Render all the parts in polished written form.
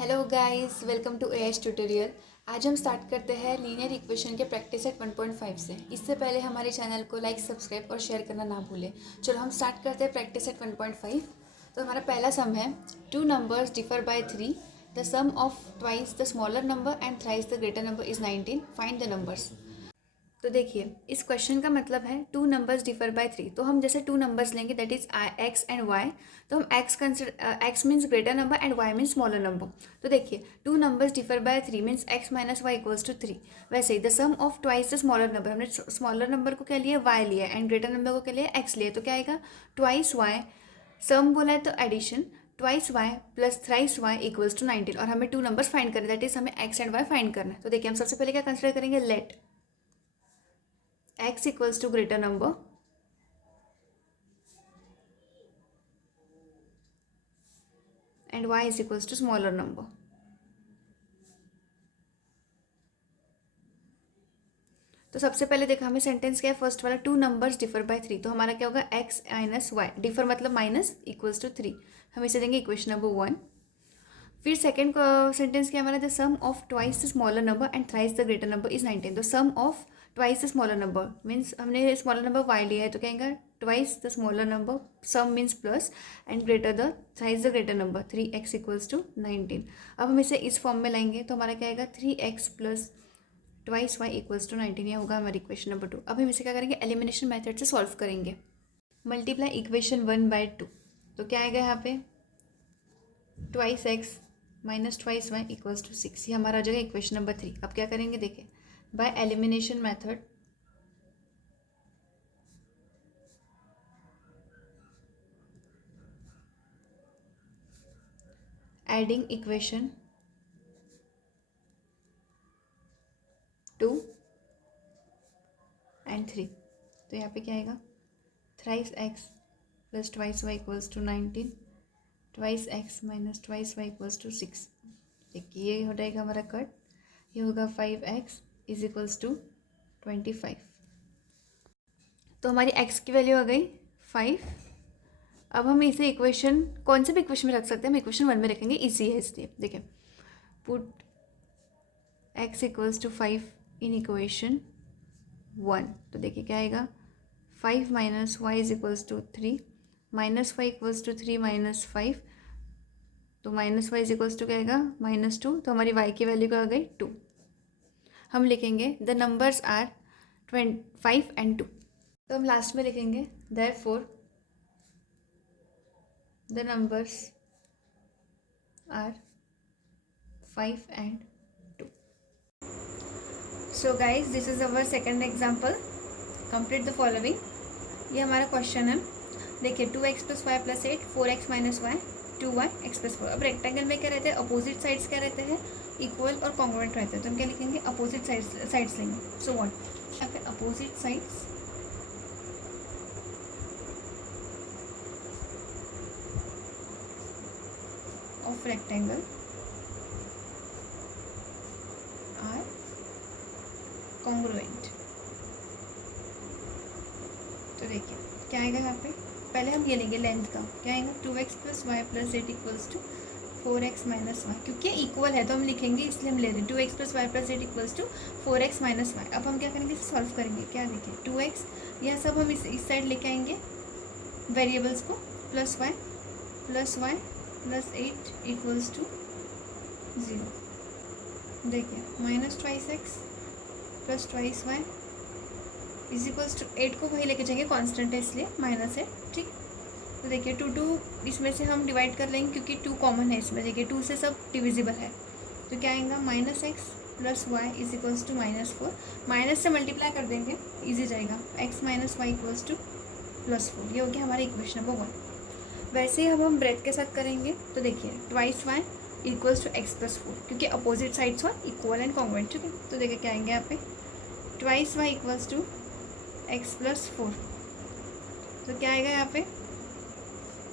Hello guys, welcome to AH tutorial. आज हम start करते हैं लीनियर इक्वेशन के प्रैक्टिस सेट 1.5 से। इससे पहले हमारे चैनल को लाइक, सब्सक्राइब और शेयर करना ना भूलें। चलो हम स्टार्ट करते हैं प्रैक्टिस सेट 1.5। तो हमारा पहला सम है, two numbers differ by 3, the sum of twice the smaller number and thrice the greater number is 19, find the numbers. तो देखिए, इस क्वेश्चन का मतलब है टू नंबर्स डिफर बाय 3। तो हम जैसे टू नंबर्स लेंगे, that is X and Y. तो हम X means greater number and Y means smaller number. तो देखिए, two numbers differ by 3 means X minus Y equals to 3। वैसे ही the sum of twice the smaller number, हमने smaller number को क्या लिया, वाई लिया, एंड ग्रेटर नंबर को क्या लिया, एक्स लिया। तो क्या आएगा, ट्वाइस वाई, सम बोला है तो addition, twice y plus thrice y equals to 19। और हमें टू नंबर्स फाइंड करना है, दैट इज हमें एक्स एंड वाई फाइंड करना है। तो देखिए, हम सबसे पहले क्या कंसिडर करेंगे, late x equals to greater number and y is equals to smaller number. तो सबसे पहले देखा हमें सेंटेंस क्या है, फर्स्ट वाला टू नंबर्स डिफर बाय 3। तो हमारा क्या होगा, x माइनस वाई, डिफर मतलब माइनस, इक्वल्स टू 3। हम इसे देंगे इक्वेशन नंबर 1। फिर सेकंड सेंटेंस क्या हमारा, the sum of twice the smaller number and thrice the greater number is 19। तो sum of twice the smaller number means हमने smaller number y लिया है, तो क्या आएगा, twice the smaller number, sum means plus, and greater the thrice the greater number 3x equals to 19। अब हम इसे इस फॉर्म में लाएंगे तो हमारा क्या आएगा, 3x plus twice y equals to 19। यह होगा हमारी इक्वेशन नंबर 2। अब हम इसे क्या करेंगे, एलिमिनेशन मेथड से सॉल्व करेंगे। Multiply equation 1/2। तो क्या आएगा यहाँ पे, twice x minus twice y equals to 6। ये हमारा आ जाएगा इक्वेशन नंबर 3। अब क्या करेंगे, देखें, by elimination method adding equation 2 and 3। तो यहाँ पे क्या आएगा, thrice x plus twice y equals to 19, twice x minus twice y equals to 6। देखिए, ये हो जाएगा हमारा कट, ये होगा 5x इज इक्वल्स टू 25। तो हमारी x की वैल्यू आ गई 5। अब हम इसे इक्वेशन, कौन से भी इक्वेशन में रख सकते हैं, हम इक्वेशन 1 में रखेंगे, इजी है इसलिए। देखिए, put x equals to 5 in equation 1। तो देखिए क्या आएगा, 5 minus y is equals to 3, minus Y equals to 3 minus 5। तो minus y is equals to क्या आएगा, -2। तो हमारी y की वैल्यू क्या आ गई, 2। हम लिखेंगे द नंबर्स आर 5 एंड 2। तो हम लास्ट में लिखेंगे therefore the numbers are 5 and 2। So guys, this is our second example. Complete the following. ये हमारा क्वेश्चन है। देखिए, 2x plus y plus 8, 4x minus y, 2y x plus 4। अब rectangle में क्या रहते हैं, अपोजिट साइड्स क्या रहते हैं, इक्वल और कॉन्ग्रुएंट रहते हैं। तो हम क्या लिखेंगे, अपोजिट साइड्स लेंगे। सो व्हाट, यहाँ पे opposite sides of rectangle are congruent. तो देखिए क्या आएगा यहाँ पे, पहले हम ये लेंगे लेंथ का, क्या आएगा, 2x plus y plus 8 equals to 4x minus y. क्योंकि इक्वल है तो हम लिखेंगे, इसलिए हम ले रहे हैं 2x plus y plus 8 equals to 4x minus y. अब हम क्या करेंगे, इसे सॉल्व करेंगे। क्या देखिए, 2x, यह सब हम इस साइड लेके आएंगे वेरिएबल्स को, plus y plus 8 equals to 0। देखिए, minus twice x plus twice y is equals to 8 को वही लेके जाएंगे, कांस्टेंट है इसलिए माइनस है, ठीक। तो देखिए 2 इसमें से हम डिवाइड कर लेंगे क्योंकि 2 कॉमन है इसमें। देखिए 2 से सब डिविजिबल है। तो क्या आएगा, minus x plus y is equals to -4। Minus से मल्टीप्लाई कर देंगे, इजी जाएगा, x minus Y equals to +4। ये हो गया हमारा इक्वेशन नंबर 1। वैसे ही अब हम ब्रेथ के साथ करेंगे। तो देखिए, twice y equals to x plus 4, क्योंकि opposite sides were equal and congruent, ठीक है। तो देखिए क्या आएंगे यहाँ पे, twice y equals to x plus 4। तो क्या आएगा यहाँ पे,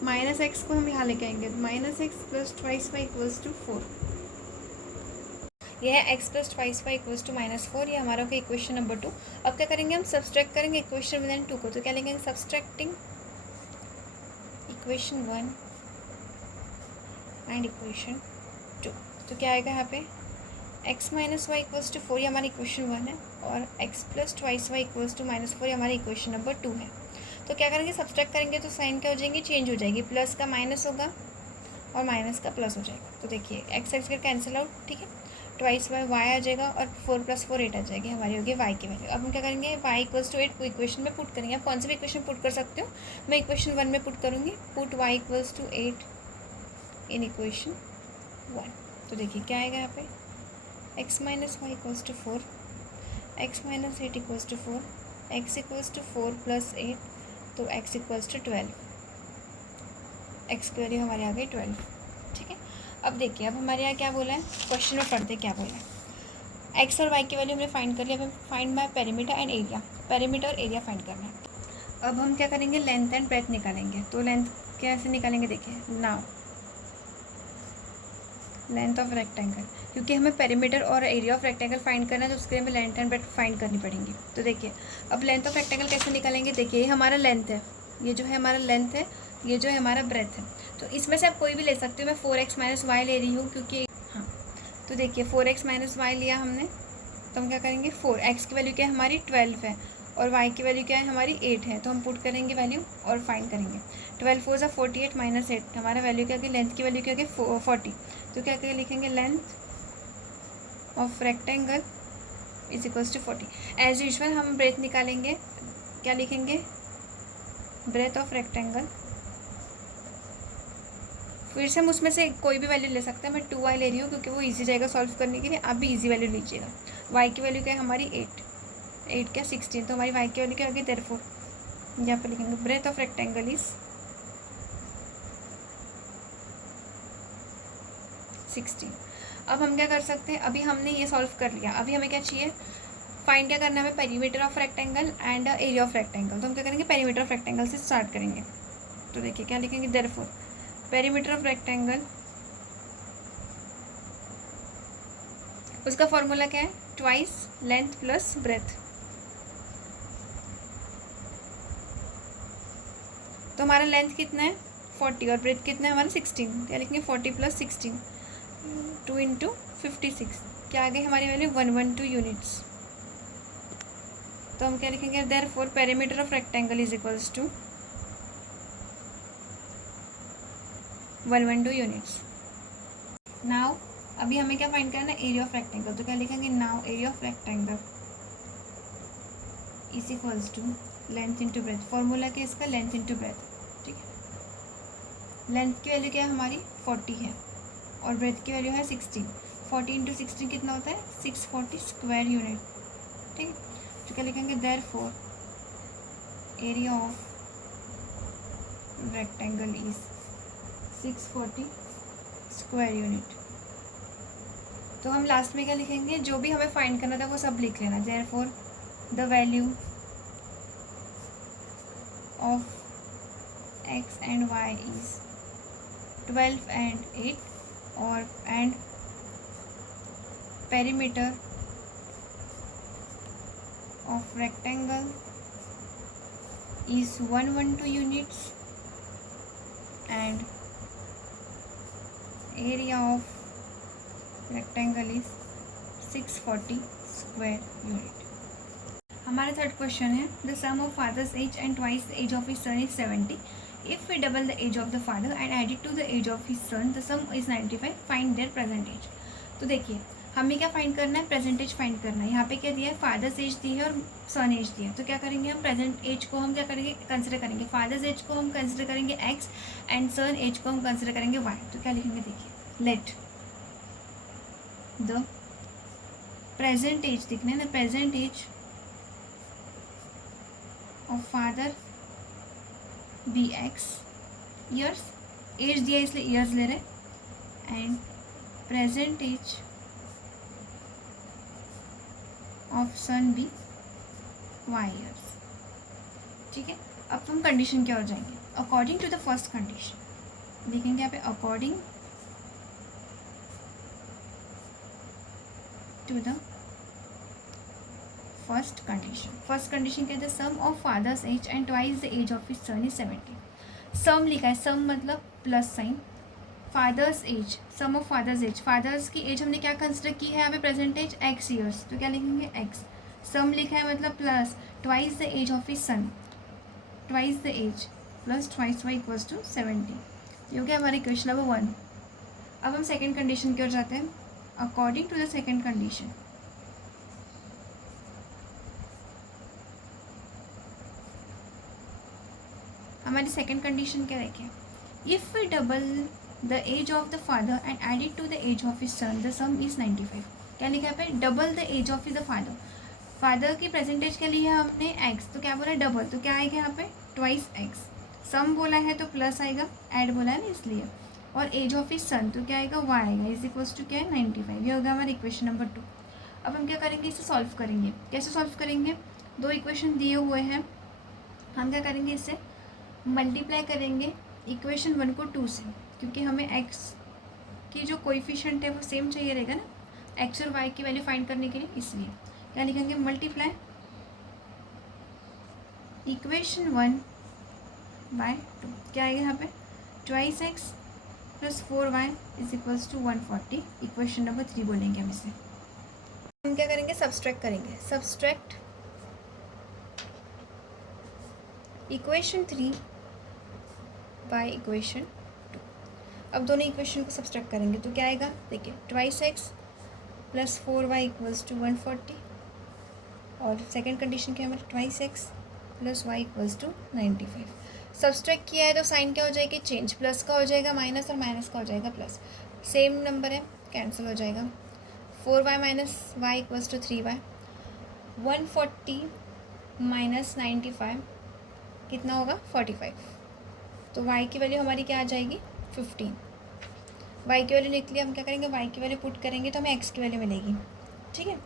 माइनस एक्स को हम यहाँ लेके आएंगे, minus x plus twice y equals to 4। यह है x plus twice y equals to -4। ये हमारा होगा इक्वेशन नंबर 2। अब क्या करेंगे, हम सब्सट्रैक्ट करेंगे इक्वेशन 1 एंड 2 को। तो क्या लेंगे, सब्सट्रैक्टिंग इक्वेशन 1 एंड इक्वेशन 2। तो क्या आएगा यहाँ पे x minus Y equals to 4, ये हमारी इक्वेशन 1 है, और x plus twice y equals to -4, ये हमारी इक्वेशन नंबर 2 है। तो क्या करेंगे, सब्सट्रैक्ट करेंगे तो साइन क्या हो जाएंगी, चेंज हो जाएगी, प्लस का माइनस होगा और माइनस का प्लस हो जाएगा। तो देखिए एक्स एक्स का कैंसिल आउट, ठीक है, ट्वाइस वाई आ जाएगा और 4 + 4 8 आ जाएगी, हमारी होगी वाई की वैल्यू। अब हम क्या करेंगे, वाई इक्वल्स टू 8 को इक्वेशन में पुट करेंगे। आप कौन सी भी इक्वेशन पुट कर सकते हो, मैं इक्वेशन 1 में पुट करूँगी, put y equals to 8 in equation 1। तो देखिए क्या आएगा यहाँ पे, x minus Y equals to 4, x minus 8 equals to 4, x equals to 4 + 8, तो x इक्वल्स टू 12, x की वैल्यू हमारे आ गई 12, ठीक है। अब देखिए, अब हमारे यहाँ क्या बोला है, क्वेश्चन में पढ़ते क्या बोला है। x और y की वैल्यू हमने फाइंड कर लिया, अब हम find by perimeter and area, perimeter और एरिया फाइंड करना है। अब हम क्या करेंगे, लेंथ एंड ब्रेथ निकालेंगे। तो लेंथ कैसे निकालेंगे, देखिए नाउ लेंथ ऑफ रेक्टेंगल, क्योंकि हमें पेरीमीटर और एरिया ऑफ रेक्टेंगल फाइंड करना है, तो उसके लिए हमें लेंथ एंड ब्रेथ फाइंड करनी पड़ेंगी। तो देखिए अब लेंथ ऑफ रेक्टेंगल कैसे निकालेंगे, देखिए ये हमारा लेंथ है, ये जो है हमारा लेंथ है, ये जो है हमारा ब्रेथ है। तो इसमें से आप कोई भी ले सकते हो, मैं 4x माइनस वाई ले रही हूँ क्योंकि हाँ, तो देखिए 4x माइनस वाई लिया हमने, तो हम क्या करेंगे, 4x की वैल्यू क्या है हमारी 12 है, और y की वैल्यू क्या है हमारी 8 है, तो हम पुट करेंगे वैल्यू और फाइंड करेंगे। 12 4 = 48 माइनस 8, हमारा वैल्यू क्या गई, लेंथ की वैल्यू क्या गई 40। तो क्या क्या लिखेंगे, length of rectangle is equals to 40। As usual हम ब्रेथ निकालेंगे, क्या लिखेंगे, ब्रेथ ऑफ रेक्टेंगल, फिर से हम उसमें से कोई भी वैल्यू ले सकते हैं, मैं 2y ले रही हूँ क्योंकि वो इजी जाएगा सॉल्व करने के लिए, आप भी इजी वैल्यू लीजिएगा। y की वैल्यू क्या है हमारी 8 क्या 16, तो हमारी y की वैल्यू क्या होगी, देयरफॉर यहाँ पर लिखेंगे ब्रेथ ऑफ रेक्टेंगल इज 16। अब हम क्या कर सकते हैं, अभी हमने ये सॉल्व कर लिया, अभी हमें क्या चाहिए, फाइंड क्या करना है, हमें perimeter of rectangle and area of rectangle. तो हम क्या करेंगे, पेरीमीटर ऑफ रेक्टेंगल से स्टार्ट करेंगे। तो देखिए क्या लिखेंगे, देयरफॉर पेरीमीटर ऑफ रेक्टेंगल, उसका फॉर्मूला क्या है, ट्वाइस लेंथ प्लस ब्रेथ। तो हमारा लेंथ कितना है 40 और ब्रेथ कितना है हमारा 16, क्या लिखेंगे 40 + 16, 2 × 56, क्या आ गई हमारी वैल्यू 112 यूनिट्स। तो हम क्या लिखेंगे, therefore perimeter of rectangle is equals to 112 units. Now अभी हमें क्या फाइंड करना है, एरिया ऑफ रेक्टेंगल। तो क्या लिखेंगे, now area of rectangle is equals to length into breadth, formula क्या इसका, लेंथ इंटू ब्रेथ, ठीक है। लेंथ की वैल्यू क्या है हमारी 40 है और ब्रेथ की वैल्यू है 16, 40 × 16 कितना होता है 640 स्क्वायर यूनिट, ठीक है। तो क्या लिखेंगे, therefore area of rectangle is 640 square unit. तो हम लास्ट में क्या लिखेंगे, जो भी हमें फाइंड करना था वो सब लिख लेना, therefore the value of x and y is 12 and 8 और and perimeter of rectangle is 112 units and area of rectangle is 640 square unit। हमारा थर्ड क्वेश्चन है, the sum of father's age and twice the age of his son is 70। If we double the age of the father and add it to the age of his son the sum is 95, find their present age. तो देखिए हमें क्या find करना है, present as find करना है। यहाँ पे क्या दिया है, फादर्स एज दी है और सन एज दिया है। तो क्या करेंगे हम, प्रेजेंट एज को हम क्या करेंगे, कंसिडर करेंगे, फादर्स एज को हम कंसिडर करेंगे x एंड सन एज को हम कंसिडर करेंगे y। तो क्या लिखेंगे, देखिए लेट द प्रेजेंट एज, दिखना है ना, present age of father be x years, age दिया इसलिए ईयर्स ले रहे, and present age of son be y years, ठीक है। अब हम कंडीशन क्या हो जाएंगे, according to the first condition लिखेंगे यहाँ पे, according to the first condition क्या है, sum of father's age and twice the age of his son is 70। Sum लिखा है, सम मतलब plus sign, father's as, some of father's age, father's की age हमने क्या कंसिडर की है यहाँ पे प्रेजेंट एज एक्स ईयर्स, तो क्या लिखेंगे एक्स, सम लिखा है मतलब plus twice the age of his son, twice the age plus twice y equals to 70, ये हो गया हमारी क्वेश्चन नंबर 1। अब हम सेकेंड कंडीशन की ओर जाते हैं। According to the second condition, हमारी सेकेंड कंडीशन क्या देखें, if we double the age of the father and add it to the age of his son the sum is 95। क्या लिखा है पे, double the age of the father, father की present age के लिए हमने एक्स, तो क्या बोला डबल, तो क्या आएगा यहाँ पे ट्वाइस एक्स, सम बोला है तो प्लस आएगा, ऐड बोला है ना इसलिए, और एज ऑफ हिज सन तो क्या आएगा वाई आएगा, इज इक्वल्स टू क्या है 95। ये होगा हमारा इक्वेशन नंबर 2। अब हम क्या करेंगे, इसे सॉल्व करेंगे। कैसे सॉल्व करेंगे, दो इक्वेशन दिए हुए हैं, हम क्या करेंगे इसे मल्टीप्लाई करेंगे इक्वेशन 1 को 2 से, क्योंकि हमें x की जो कोएफिशिएंट है वो सेम चाहिए रहेगा ना, x और y की वैल्यू फाइंड करने के लिए, इसलिए क्या लिखेंगे मल्टीप्लाई इक्वेशन 1 बाय 2, क्या आएगा यहाँ पे twice x plus 4y is equals to 140, equation number 3 बोलेंगे हम इसे। हम क्या करेंगे, सब्सट्रैक्ट करेंगे, सब्सट्रैक्ट इक्वेशन 3 बाय इक्वेशन 2। अब दोनों इक्वेशन को सब्सट्रैक्ट करेंगे तो क्या आएगा, देखिए twice x plus 4y equals to 140, और सेकेंड कंडीशन क्या है हमारा twice x plus y equals to 95। Subtract किया है तो साइन क्या हो जाएगी चेंज, प्लस का हो जाएगा माइनस और माइनस का हो जाएगा प्लस, सेम नंबर है कैंसिल हो जाएगा, 4y minus Y equals to 3y, 140 minus 95 कितना होगा 45, तो y की वैल्यू हमारी क्या आ जाएगी 15, y की वैल्यू निकली, हम क्या करेंगे y की वैल्यू पुट करेंगे तो हमें x की वैल्यू मिलेगी। ठीक है,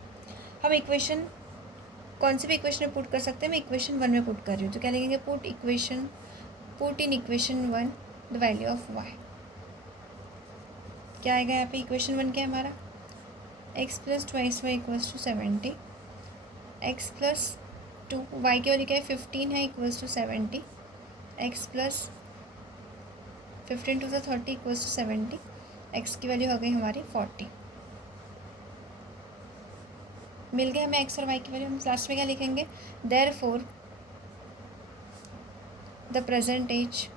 हम इक्वेशन कौन सी भी इक्वेशन में पुट कर सकते हैं, मैं इक्वेशन 1 में पुट कर रही हूँ, तो क्या लिखेंगे put in equation 1 the value of y, क्या आएगा यहाँ पे इक्वेशन 1 क्या है हमारा x plus twice y equals to 70, x plus 2 y की वैल्यू क्या है 15 है equals to 70, x plus 15 to 30 equals to 70, x की वैल्यू हो गई हमारी 40, मिल गए हमें x और y की वैल्यू। हम लास्ट में क्या लिखेंगे, therefore the present age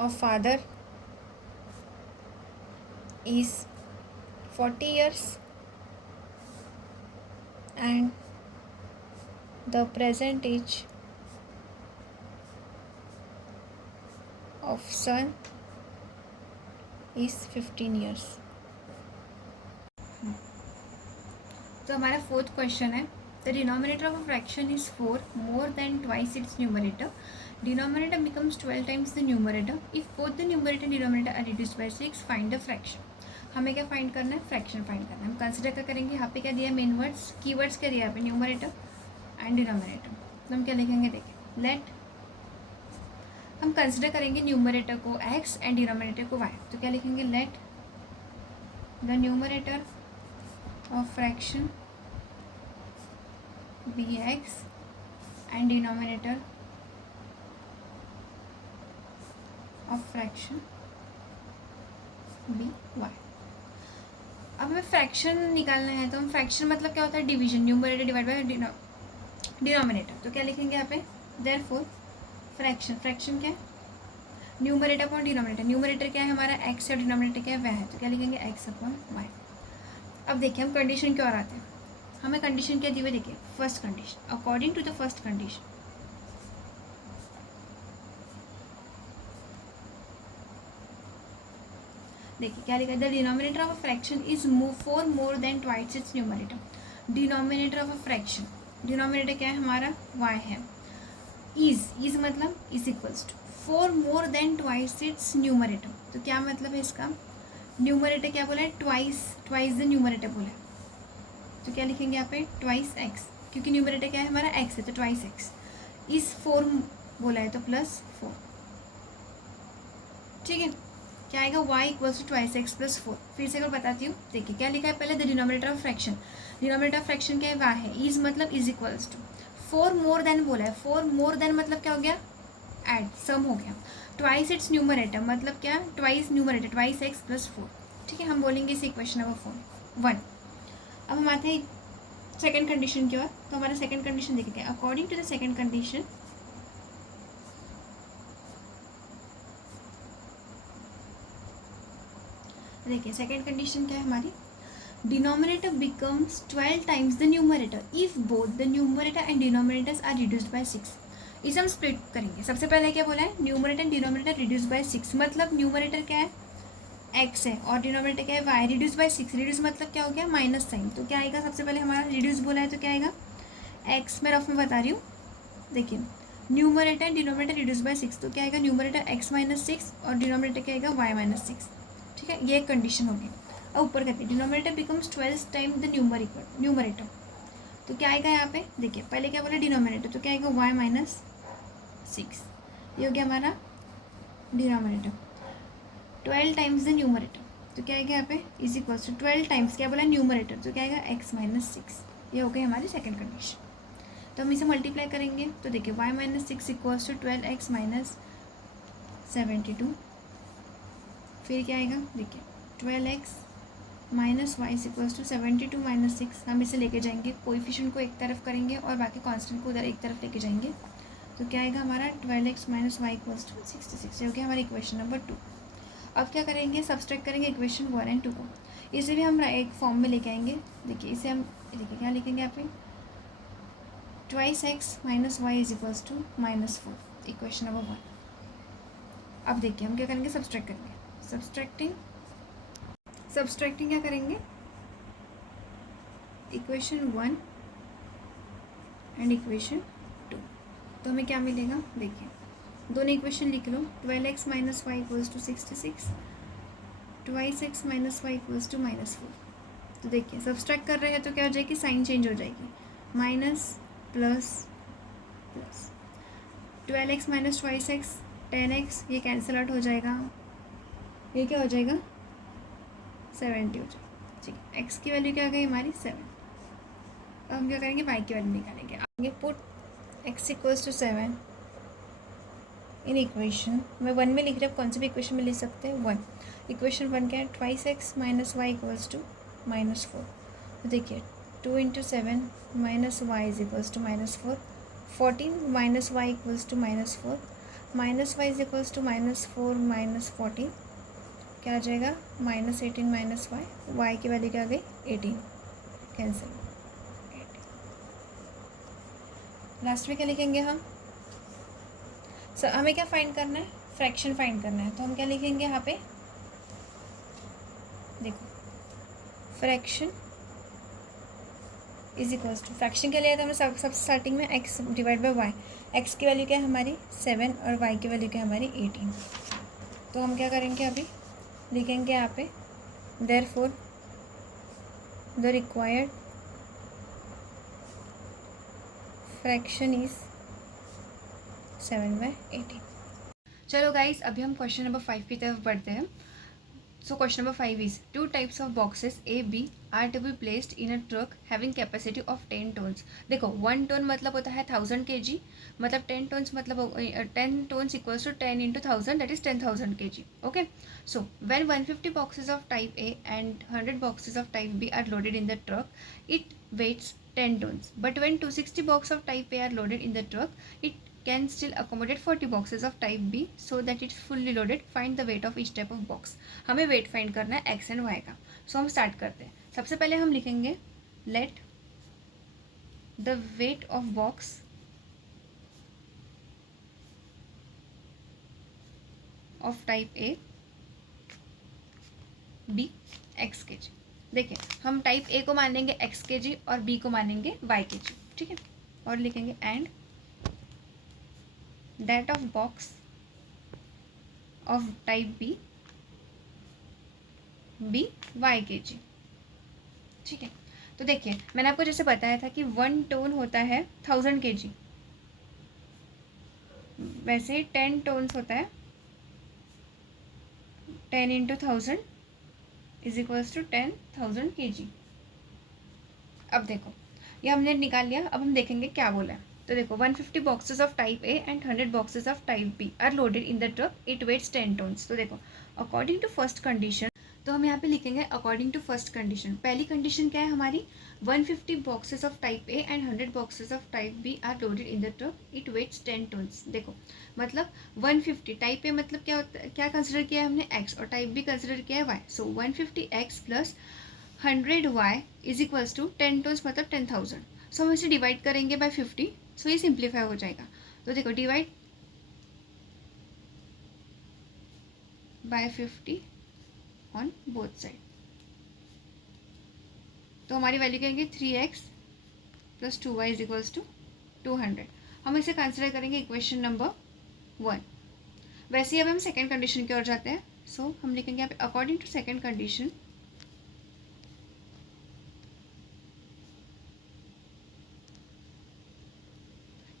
of father is 40 years and the present age of son is 15 years। तो हमारा फोर्थ क्वेश्चन है, the denominator of a fraction is 4 more than twice its numerator, denominator becomes 12 times the numerator, if both the numerator and denominator are reduced by 6 find the fraction. हमें क्या find करना है, fraction find करना है। हम consider क्या करेंगे, यहाँ पे क्या दिया है मेन वर्ड्स, की वर्ड्स क्या दिया है यहाँ पे न्यूमरेटर एंड डिनोमिनेटर, तो हम क्या लिखेंगे देखिए लेट, हम कंसिडर करेंगे न्यूमरेटर को x एंड डिनोमिनेटर को y, तो क्या लिखेंगे let the numerator of fraction be x and denominator of fraction be y। अब हमें फ्रैक्शन निकालना है, तो हम फ्रैक्शन मतलब क्या होता है division, numerator divide by denominator, तो क्या लिखेंगे यहाँ पे देयरफॉर फ्रैक्शन, फ्रैक्शन क्या है न्यूमरेटर अपॉन डिनोमिनेटर, न्यूमरेटर क्या है हमारा x और डिनोमिनेटर क्या है वह है, तो क्या लिखेंगे x अपॉन y। अब देखिए हम कंडीशन की ओर आते हैं, हमें कंडीशन क्या दी हुई देखिए, first condition according to the first condition, देखिए क्या लिखा है, the denominator of a fraction is 4 more than twice its numerator. Denominator of a fraction, denominator क्या है हमारा y है, इज मतलब is equals to 4 more than twice its numerator, तो क्या मतलब है इसका, न्यूमरेटर क्या बोला है ट्वाइस द न्यूमरेटर बोला है, तो क्या लिखेंगे यहाँ पे ट्वाइस एक्स, क्योंकि न्यूमरेटर क्या है हमारा एक्स है तो ट्वाइस एक्स, इस 4 बोला है तो प्लस 4। ठीक है, क्या आएगा y equals to twice x plus 4। फिर से अगर बताती हूँ, देखिए क्या लिखा है पहले the denominator of fraction, denominator of fraction क्या है y है, इज मतलब is equals to 4 more than बोला है, 4 मोर देन मतलब क्या हो गया ऐड, सम हो गया, ट्वाइस इट्स न्यूमरेटर मतलब क्या, twice numerator, twice x plus 4, ठीक है, हम बोलेंगे इसे इक्वेशन नंबर 1। अब हम आते हैं सेकेंड कंडीशन की ओर, तो हमारा सेकेंड कंडीशन देखेंगे, according to the second condition, देखिए सेकेंड कंडीशन क्या है हमारी, denominator becomes 12 times the numerator if both the numerator and denominators are reduced by 6। इसे हम स्प्लिट करेंगे। सबसे पहले क्या बोला है, numerator and denominator reduce by 6, मतलब न्यूमरेटर क्या है, एक्स है, और डिनोमिनेटर क्या है, वाई। रिड्यूस बाय 6, रिड्यूस मतलब क्या हो गया, माइनस साइन, तो क्या आएगा, सबसे पहले हमारा रिड्यूस बोला है तो क्या आएगा, एक्स, मैं रफ में बता रही हूँ, देखिए numerator and denominator reduce by 6, तो क्या आएगा, न्यूमरेटर एक्स माइनस 6 और डिनोमिनेटर क्या आएगा, वाई माइनस 6, ठीक है, ये एक कंडीशन होगी। अब ऊपर करते हैं, denominator becomes 12 time the numerator, तो क्या आएगा यहाँ पे, देखिए पहले क्या बोला, डिनोमिनेटर, तो क्या आएगा, वाई माइनस 6, ये हो गया हमारा डिनोमिनेटर। 12 टाइम्स द न्यूमरेटर, तो क्या आएगा यहाँ पे, इज इक्वल्स टू 12 टाइम्स क्या बोला, न्यूमरेटर, तो क्या आएगा, एक्स माइनस 6, ये हो गई हमारी सेकेंड कंडीशन। तो हम इसे मल्टीप्लाई करेंगे, तो देखिए y minus 6 equals to 12x minus 72, फिर क्या आएगा, देखिए 12x minus Y equals to 72 minus 6, हम इसे लेके जाएंगे, कोएफिशिएंट को एक तरफ करेंगे और बाकी कांस्टेंट को उधर एक तरफ लेके जाएंगे, तो क्या आएगा हमारा 12x minus Y equals to 66, ये हो गया हमारी इक्वेशन नंबर 2। अब क्या करेंगे, सब्सट्रैक्ट करेंगे इक्वेशन 1 एंड 2 को, इसे भी हम एक फॉर्म में लेके आएंगे, देखिए इसे हम, देखिए क्या लिखेंगे यहाँ पे, twice x minus y is equals to -4, equation number 1। अब देखिए हम क्या करेंगे, सब्सट्रैक्ट करेंगे, सब्सट्रैक्टिंग क्या करेंगे, इक्वेशन 1 एंड इक्वेशन 2, तो हमें क्या मिलेगा, देखिए दोनों इक्वेशन लिख लो, 12x minus Y equals to 66, twice x minus Y equals to -4, तो देखिए सब्सट्रैक्ट कर रहे हैं तो क्या हो जाएगी, साइन चेंज हो जाएगी, minus plus plus, 12x minus twice x 10x, ये कैंसिल आउट हो जाएगा, ये क्या हो जाएगा, 70 हो जाएगा, ठीक है, x की वैल्यू क्या आ गई हमारी 7। अब हम क्या करेंगे, y की वैल्यू निकालेंगे, आगे put x equals to 7 in equation, मैं 1 में लिख रही हूँ, कौन सी भी इक्वेशन में लिख सकते हैं 1, इक्वेशन 1 क्या है, twice x minus Y equals to -4, तो देखिए 2 into 7 minus y is equals to -4, 14 minus Y equals to -4, minus y is equals to -4 minus 14, क्या आ जाएगा, -18 माइनस वाई, वाई की वैल्यू क्या आ गई 18, कैंसिल, लास्ट में क्या लिखेंगे हम, हमें क्या फाइंड करना है, फ्रैक्शन फाइंड करना है, तो हम क्या लिखेंगे यहाँ पे, देखो fraction is equals to, fraction क्या लिया था हमने सब स्टार्टिंग में, x divide by y, x की वैल्यू क्या है हमारी 7 और y की वैल्यू क्या है हमारी 18, तो हम क्या करेंगे, अभी लिखेंगे यहाँ पे, therefore the required fraction is 7/18। चलो गाइस, अभी हम क्वेश्चन नंबर 5 की तरफ बढ़ते हैं। So question number 5 is, 2 types of boxes A B are to be placed in a truck having capacity of 10 tons. देखो 1 टोन मतलब होता है 1000 kg, मतलब 10 टोन्स मतलब 10 tons equals to 10 into 1000, that is 10,000 kg। Okay, so when 150 boxes of type A and 100 boxes of type B are loaded in the truck, it weights 10 tons, but when 260 boxes of type A are loaded in the truck, it can still accommodate 40 boxes of type B so that it's fully loaded. Find the weight of each type of box. हमें weight find करना है x and y का। सो हम start करते हैं। सबसे पहले हम लिखेंगे let the weight of box of type A B x kg। देखिए हम टाइप A को मानेंगे x kg और B को मानेंगे y kg, ठीक है, और लिखेंगे and that of box of type B y kg, ठीक है। तो देखिए मैंने आपको जैसे बताया था कि 1 टोन होता है 1000 kg, वैसे ही 10 टोन्स होता है 10 into 1000 is equals to 10,000 kg। अब देखो ये हमने निकाल लिया, अब हम देखेंगे क्या बोला है। तो देखो 150 boxes of type A and 100 boxes of type B are loaded in the truck, it weights 10 tons. तो देखो अकॉर्डिंग टू फर्स्ट कंडीशन, तो हम यहाँ पे लिखेंगे अकॉर्डिंग टू फर्स्ट कंडीशन। पहली कंडीशन क्या है हमारी, 150 boxes of type A and 100 boxes of type B are loaded in the truck, it weights 10 tons. देखो मतलब 150 टाइप ए मतलब क्या होता है, क्या कंसिडर किया है हमने एक्स, और टाइप बी कंसिडर किया है y. So 150 x plus 100 y is equals to 10 tons मतलब 10,000। सो हम इसे डिवाइड करेंगे बाय 50, सो ये सिंप्लीफाई हो जाएगा। तो देखो divide by 50 on both side, तो हमारी वैल्यू क्या आएगी 3x plus 2y is equals to 200। हम इसे कंसिडर करेंगे इक्वेशन नंबर 1। वैसे ही अब हम सेकेंड कंडीशन की ओर जाते हैं। सो हम लिखेंगे यहाँ पे अकॉर्डिंग टू सेकेंड कंडीशन,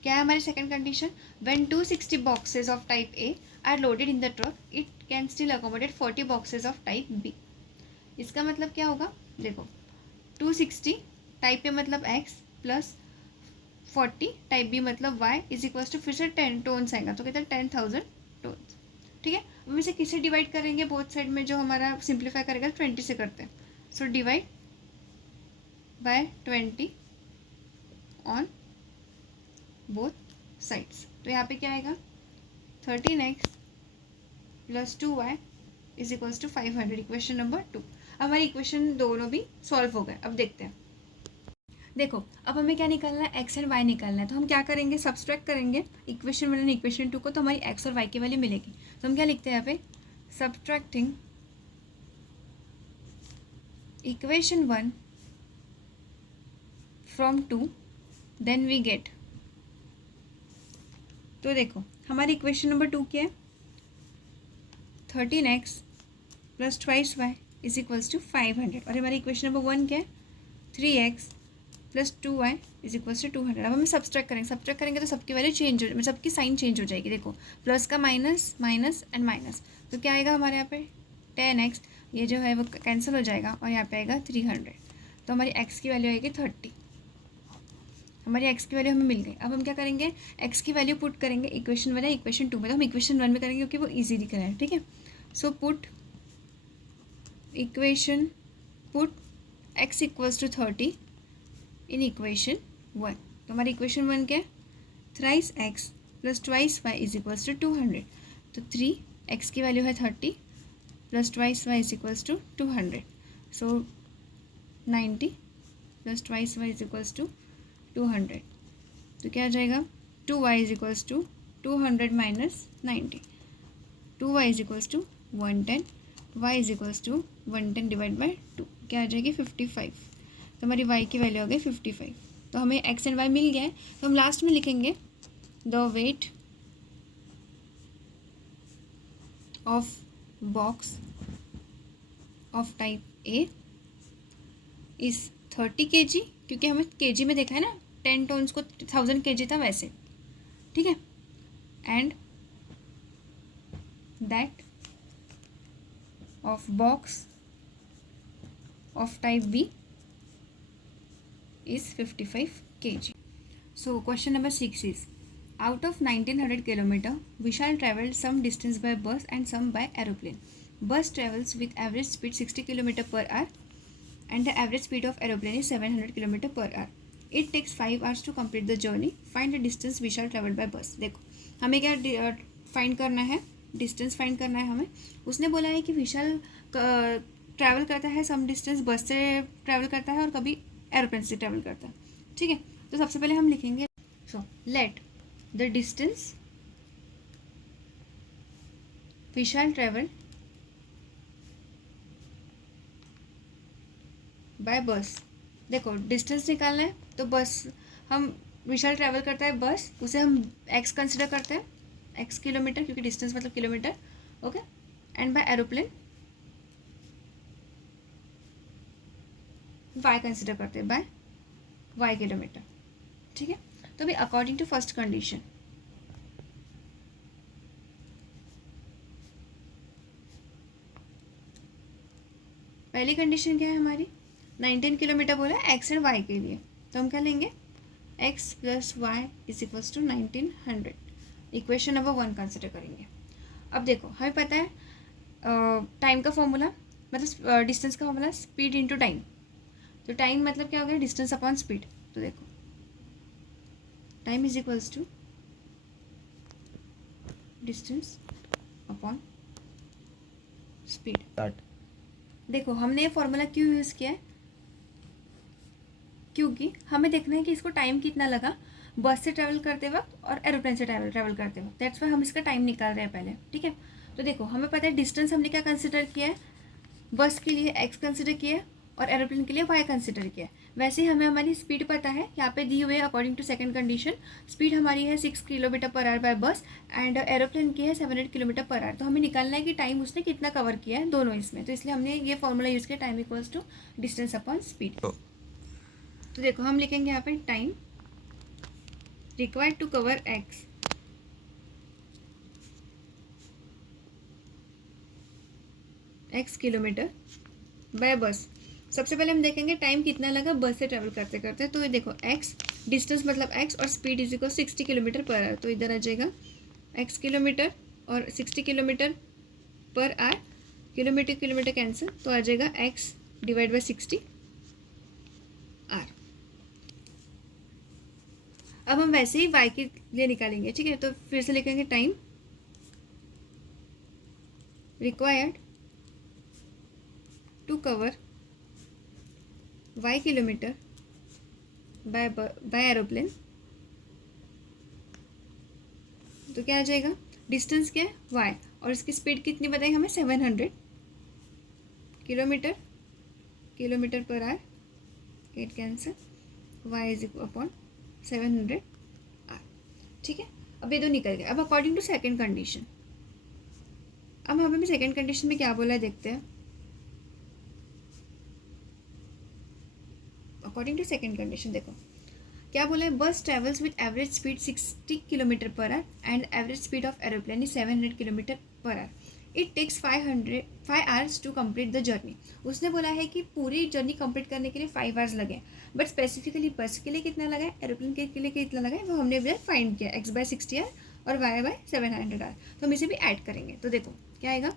क्या है हमारी second condition, when 260 boxes of type A are loaded in the truck, it can still accommodate 40 boxes of type B. इसका मतलब क्या होगा, देखो 260 टाइप ए मतलब x प्लस 40 टाइप बी मतलब y इज इक्वल्स टू फिर से 10 टोन्स आएगा, तो कहते हैं 10,000 टोन्स। ठीक है, अब इसे किससे डिवाइड करेंगे, बोथ साइड में जो हमारा सिंप्लीफाई करेगा 20 से करते हैं। So divide by 20 on both sides, तो यहाँ पे क्या आएगा 13x plus 2y is equals to 500, equation number 2। हमारी इक्वेशन दोनों भी सॉल्व हो गए। अब देखते हैं, देखो अब हमें क्या निकालना है, एक्स एंड वाई निकालना है। तो हम क्या करेंगे, सब्सट्रैक्ट करेंगे इक्वेशन 1 और इक्वेशन 2 को, तो हमारी एक्स और वाई की वैल्यू मिलेगी। तो हम क्या लिखते हैं यहाँ पे, subtracting equation 1 from 2 then we get. तो देखो हमारी इक्वेशन नंबर 2 क्या है, 13x plus 2y is equals to 500, और हमारी इक्वेशन नंबर 1 क्या है, 3x plus 2y is equals to 200। अब हमें सब्सट्रैक्ट करेंगे तो सबकी वैल्यू चेंज हो, सबकी साइन चेंज हो जाएगी। देखो प्लस का माइनस, माइनस एंड माइनस, तो क्या आएगा हमारे यहाँ पे 10x, ये जो है वो कैंसिल हो जाएगा, और यहाँ पे आएगा 300। तो हमारी x की वैल्यू आएगी 30। हमारी x की वैल्यू हमें मिल गई। अब हम क्या करेंगे, x की वैल्यू पुट करेंगे इक्वेशन 1 या इक्वेशन 2 में। तो हम इक्वेशन 1 में करेंगे क्योंकि वो ईजी दिख रहा है। ठीक है, so put equation, put x equals to 30 in equation 1। तो हमारी इक्वेशन 1 क्या है, thrice x plus twice y is equals to 200। तो 3x की वैल्यू है 30 plus twice y is equals to 200। So 90 plus twice y is equals to 200। तो क्या आ जाएगा, 2y is equals to 200 minus 90, 2y is equals to 110, y is equals to 110 divide by 2, क्या आ जाएगी 55। तो हमारी y की वैल्यू हो गई 55। तो हमें x एंड y मिल गया है, तो हम लास्ट में लिखेंगे the weight of box of type A is 30 kg, क्योंकि हमें kg में देखा है ना, 10 टोन्स को 1000 kg था वैसे। ठीक है, and that of box of type B is 55 kg. So question number 6 is, out of 1900 km, Vishal travelled some distance by bus and some by aeroplane. Bus travels with average speed 60 km per hour and the average speed of aeroplane is 700 km per hour. It takes 5 hours to complete the journey. Find the distance Vishal travelled by bus. देखो हमें क्या find करना है, distance find करना है हमें। उसने बोला है कि विशाल ट्रैवल करता है सम डिस्टेंस, बस से ट्रैवल करता है और कभी एरोप्लेन से ट्रैवल करता है। ठीक है, तो सबसे पहले हम लिखेंगे, so let the distance Vishal travel by बस। देखो डिस्टेंस निकालना है, तो बस हम विशाल ट्रैवल करता है बस, उसे हम एक्स कंसिडर करते हैं, एक्स किलोमीटर, क्योंकि डिस्टेंस मतलब kilometre. Okay, and by aeroplane y consider करते हैं, बाय वाई किलोमीटर। ठीक है, तो भी अकॉर्डिंग टू फर्स्ट कंडीशन, पहली कंडीशन क्या है हमारी, 19 किलोमीटर बोला है एक्स एंड वाई के लिए, तो हम क्या लेंगे x plus y is equals to 1900। Equation number 1 consider करेंगे। अब देखो हमें पता है टाइम का फॉर्मूला, मतलब डिस्टेंस का फॉर्मूला स्पीड इंटू टाइम। तो टाइम मतलब क्या हो गया, डिस्टेंस अपॉन स्पीड। तो देखो time is equals to distance upon speed. देखो हमने ये फॉर्मूला क्यों यूज़ किया है, क्योंकि हमें देखना है कि इसको टाइम कितना लगा बस से ट्रैवल करते वक्त और एरोप्लेन से ट्रैवल करते वक्त। दैट्स वाई हम इसका टाइम निकाल रहे हैं पहले, ठीक है। तो देखो हमें पता है डिस्टेंस हमने क्या कंसिडर किया है, बस के लिए एक्स कंसिडर किया है और एरोप्लेन के लिए वाई कंसिडर किया है। वैसे ही हमें हमारी स्पीड पता है, यहाँ पे दी हुई है according to second condition. Speed हमारी है 6 kilometre per hour by bus and aeroplane की है 700 किलोमीटर पर आवर। तो हमें निकालना है कि टाइम उसने कितना कवर किया है दोनों इसमें। तो इसलिए हमने ये फॉर्मूला यूज़ किया, time equals to distance upon speed. तो देखो हम लिखेंगे यहाँ पे time required to cover x kilometre by bus. सबसे पहले हम देखेंगे टाइम कितना लगा बस से ट्रैवल करते करते। तो ये देखो एक्स डिस्टेंस मतलब एक्स और speed is equal 60 kilometre per our. तो इधर आ जाएगा एक्स किलोमीटर और 60 kilometre per our, kilometre kilometre cancel, तो आ जाएगा एक्स डिवाइड बाई 60 आर। अब हम वैसे ही वाई के लिए निकालेंगे, ठीक है। तो फिर से लिखेंगे time required to cover y kilometre by aeroplane. तो क्या आ जाएगा, डिस्टेंस क्या है वाई और इसकी स्पीड कितनी बताई हमें 700 kilometre kilometre per hour, at cancel, y is equal upon 700 are, ठीक है। अब ये दो निकल गए। अब अकॉर्डिंग टू सेकंड कंडीशन, अब हमें सेकंड कंडीशन में क्या बोला है देखते हैं। अकॉर्डिंग टू सेकंड कंडीशन देखो क्या बोला है, bus travels with average speed 60 kilometre per hour and average speed of aeroplane is 700 kilometre per hour. It takes 5 hours to complete the journey. उसने बोला है कि पूरी जर्नी कंप्लीट करने के लिए 5 आवर्स लगे, बट स्पेसिफिकली बस के लिए कितना लगा है, एरोप्लेन के लिए कितना लगा है, वो हमने फाइंड किया, एक्स बाय 60 आर और वाई बाय 700 आर। तो हम इसे भी ऐड करेंगे। तो देखो क्या आएगा,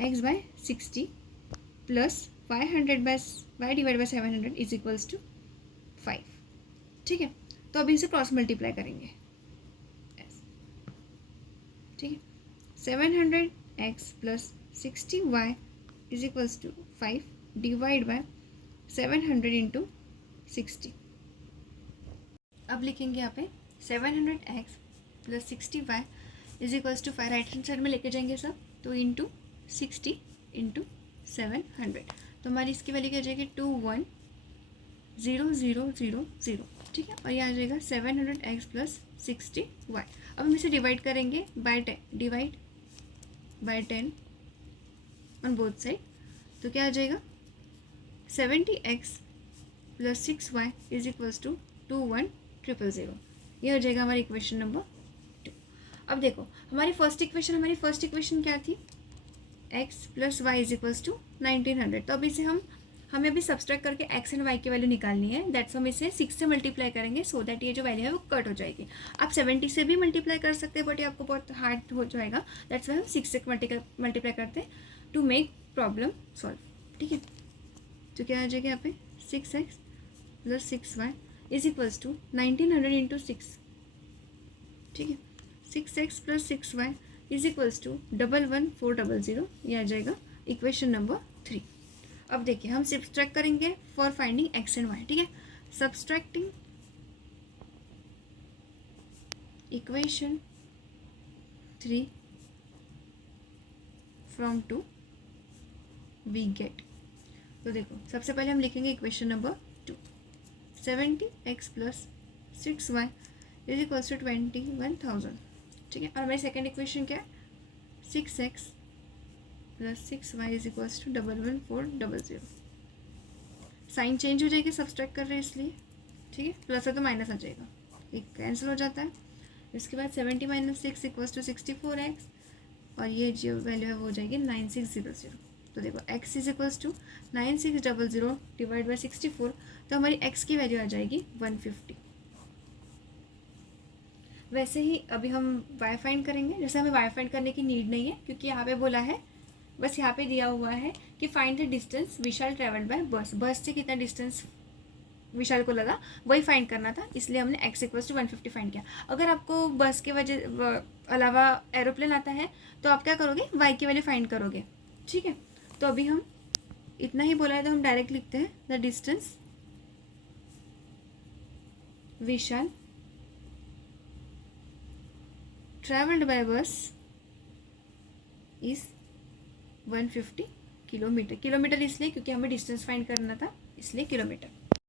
x by 60 plus 500 by y divide by 700 is equals to 5, ठीक है। तो अभी इसे क्रॉस मल्टीप्लाई करेंगे, ठीक है। 700 x plus 60 y is equals to 5 divide by 700 into 60। अब लिखेंगे यहाँ पे 700 x plus 60 y is equals to 5, right hand side में लेके जाएंगे सब, तो इंटू 60 इंटू 700। तो हमारी इसकी वैल्यू क्या आ जाएगी 21000, ठीक है। और ये आ जाएगा 700 एक्स प्लस 60 वाई। अब हम इसे डिवाइड करेंगे by 10, divide by 10 on both side. तो क्या आ जाएगा 70 x plus 6 y is equals to 21000। ये हो जाएगा हमारी इक्वेशन नंबर 2। अब देखो हमारी फर्स्ट इक्वेशन क्या थी, x plus y is equals to 1900। तो अभी इसे हमें अभी सब्सट्रैक्ट करके एक्स एंड वाई की वैल्यू निकालनी है। दैट्स हम इसे 6 से मल्टीप्लाई करेंगे सो दैट ये जो वैल्यू है वो कट हो जाएगी। आप 70 से भी मल्टीप्लाई कर सकते हैं बट ये आपको बहुत हार्ड हो जाएगा। दैट्स वाई हम 6 से मल्टीप्लाई करते हैं टू मेक प्रॉब्लम सॉल्व, ठीक है। तो क्या आ जाएगा यहाँ पे 6x plus 6y is equals to 1900 into 6, ठीक है। 6x plus 6y is equals to 11400। ये आ जाएगा इक्वेशन नंबर 3। अब देखिए हम सब्सट्रैक्ट करेंगे for finding x and y, ठीक है। Subtracting equation 3 from 2 we get. तो देखो सबसे पहले हम लिखेंगे equation number 2, 70x plus 6y is equals to 21000, ठीक है। और हमारी सेकेंड इक्वेशन क्या है, 6x plus 6y is equals to 11400। Sign change हो जाएगी, सब्सट्रैक्ट कर रहे हैं इसलिए, ठीक है। प्लस है तो माइनस आ जाएगा, एक कैंसिल हो जाता है। इसके बाद 70 माइनस 6 इक्वल्स टू 64x और ये जो वैल्यू है वो हो जाएगी 9600। तो देखो x is equals to 9600 divide by 64, तो हमारी x की वैल्यू आ जाएगी 150। वैसे ही अभी हम वाई फाइंड करेंगे। जैसे हमें वाई फाइंड करने की नीड नहीं है क्योंकि यहाँ पे बोला है, बस यहाँ पे दिया हुआ है कि find the distance Vishal travelled by बस। बस से कितना डिस्टेंस विशाल को लगा वही फाइंड करना था, इसलिए हमने x इक्वल्स टू 150 फाइंड किया। अगर आपको बस के अलावा एरोप्लेन आता है तो आप क्या करोगे, y की वैल्यू फाइंड करोगे। ठीक है, तो अभी हम इतना ही बोला है तो हम डायरेक्ट लिखते हैं the distance Vishal travelled by बस इज 150 किलोमीटर। किलोमीटर इसलिए क्योंकि हमें डिस्टेंस फाइंड करना था, इसलिए किलोमीटर।